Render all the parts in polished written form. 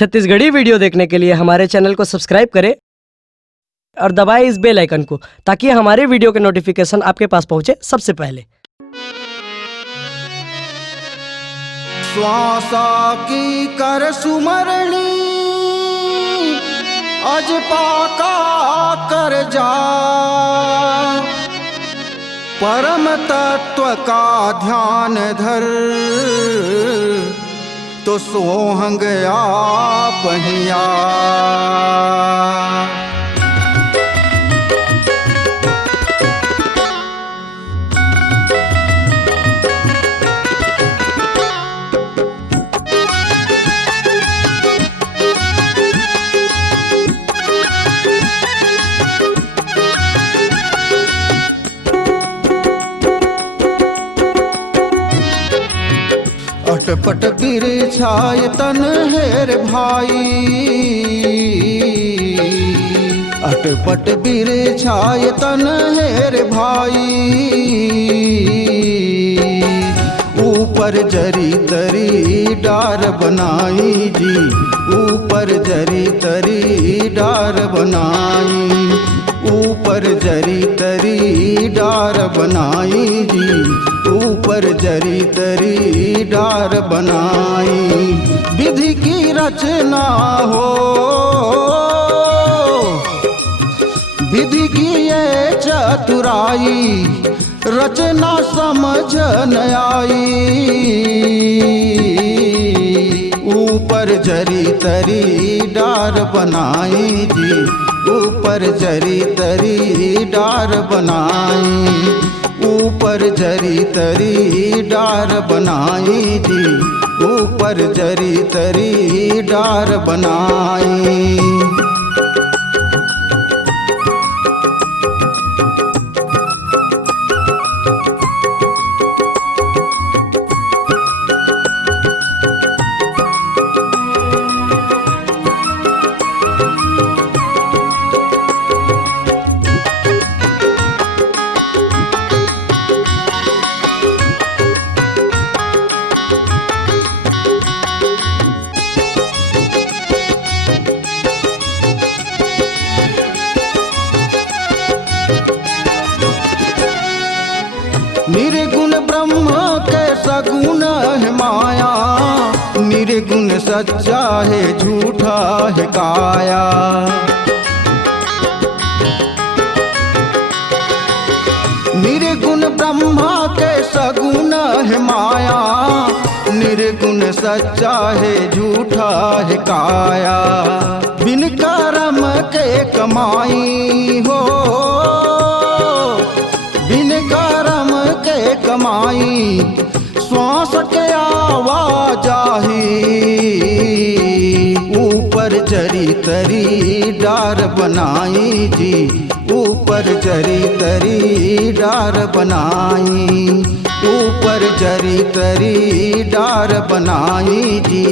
छत्तीसगढ़ी वीडियो देखने के लिए हमारे चैनल को सब्सक्राइब करें और दबाएं इस बेल आइकन को ताकि हमारे वीडियो के नोटिफिकेशन आपके पास पहुंचे सबसे पहले। श्वासा की कर सुमरणी अज पाका कर जा, परम तत्व का ध्यान धर तो सोहंग आप हिया। अटपट बिरछाय तन हेर भाई, अटपट बिरछाय तन हेर भाई। ऊपर जरी तरी डार बनाई जी, ऊपर जरी तरी डार बनाई, ऊपर जरी तरी डार बनाई जी, ऊपर जरी तरी डार बनाई। विधि की रचना हो, विधि की ये चतुराई, रचना समझ न आई। ऊपर जरी तरी डार बनाई जी, ऊपर जरी तरी डार बनाई, ऊपर जरी तरी डार बनाई जी, ऊपर जरी तरी डार बनाई। निर्गुण ब्रह्म के सगुण है माया, निर्गुण सच्चा है झूठा है काया। निर्गुण ब्रह्मा के सगुण है माया, निर्गुण सच्चा है झूठा है काया। बिन कर्म के कमाई हो, बिन कर्म के कमाई, श्वास के आवाजाही। ऊपर जरी तरी डार बनाई जी, ऊपर जरी तरी डार बनाई, ऊपर जरी तरी डार बनाई जी,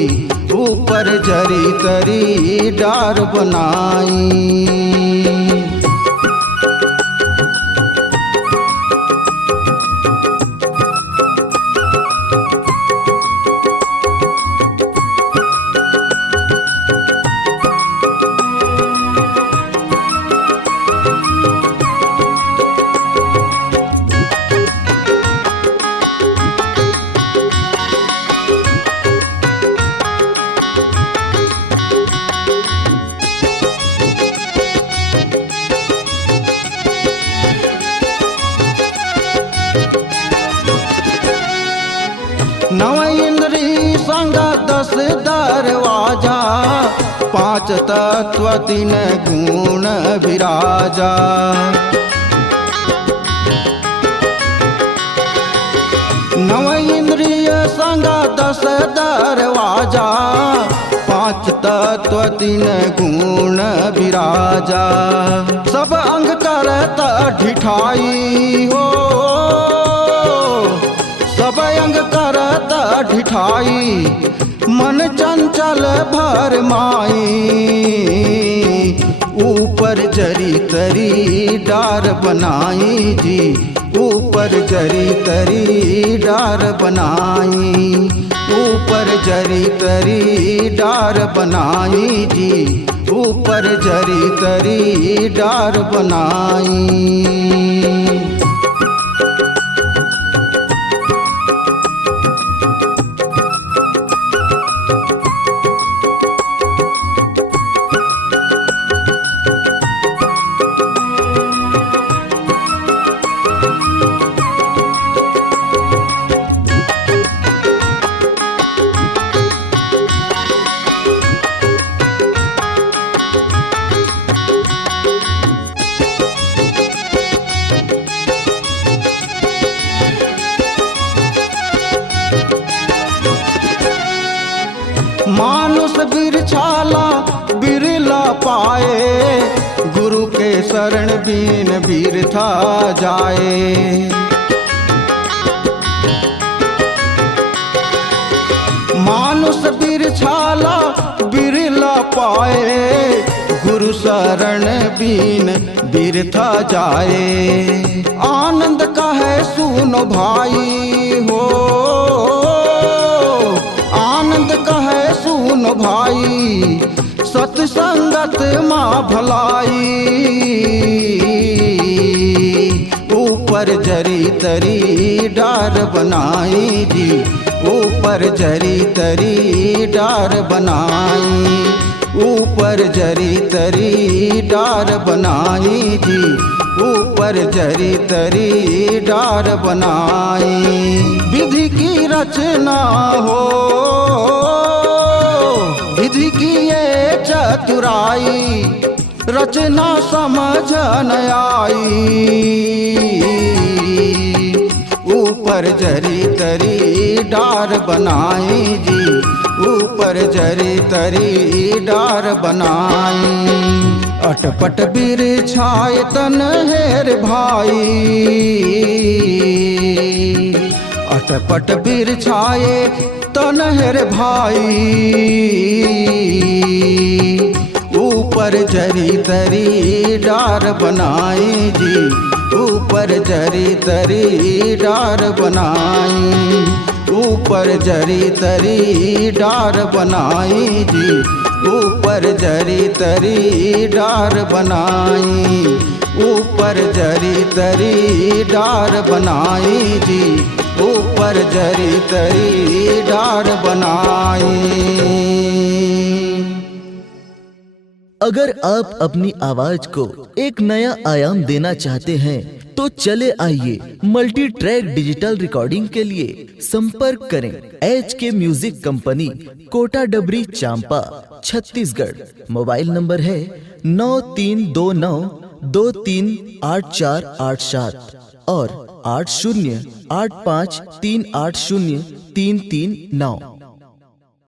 ऊपर जरी तरी डार बनाई। नव इंद्री संग 10 दरवाजा, 5 तत्व 3 गुण विराजा। नव इंद्रिय संग 10 दरवाजा, 5 तत्व 3 गुण विराजा। सब अंग करत ढिठाई हो, सब अंग करत ढिठाई, मन चंचल भर माई। ऊपर जरी तरी डार बनाई जी, ऊपर जरी तरी डार बनाई, ऊपर जरी तरी डार बनाई जी, ऊपर जरी तरी डार बनाई। मानुष बिरछाला बिरला पाए, गुरु के शरण बीन बिरथा जाए। मानुष बिरछाला बिरला पाए, गुरु शरण बीन बिरथा जाए। आनंद का है सुनो भाई हो, आनंद कहे सुन भाई, सत्संगत माँ भलाई। ऊपर जरी तरी डार बनाई जी, ऊपर जरी तरी डार बनाई। ऊपर जरी तरी डार बनाई जी, ऊपर जरी तरी डार बनाई। विधि की रचना हो, विधि की ये चतुराई, रचना समझ न आई। ऊपर जरी तरी डार बनाई जी, ऊपर जरी तरी डार बनाई। अटपट बिरछाए तन हेर भाई, अटपट बिरछाए तन हेर भाई। ऊपर जरी तरी डार बनाई जी, ऊपर जरी तरी डार बनाई। ऊपर जरी तरी डार बनाई जी, ऊपर जरी तरी डार बनाई। ऊपर जरी तरी डार बनाई जी, ऊपर जरी तरी डार बनाई। अगर आप अपनी आवाज को एक नया आयाम देना चाहते हैं तो चले आइए मल्टी ट्रैक डिजिटल रिकॉर्डिंग के लिए संपर्क करें HK म्यूजिक कंपनी, कोटा डबरी, चांपा, छत्तीसगढ़। मोबाइल नंबर है 9329238487 और 8085380339।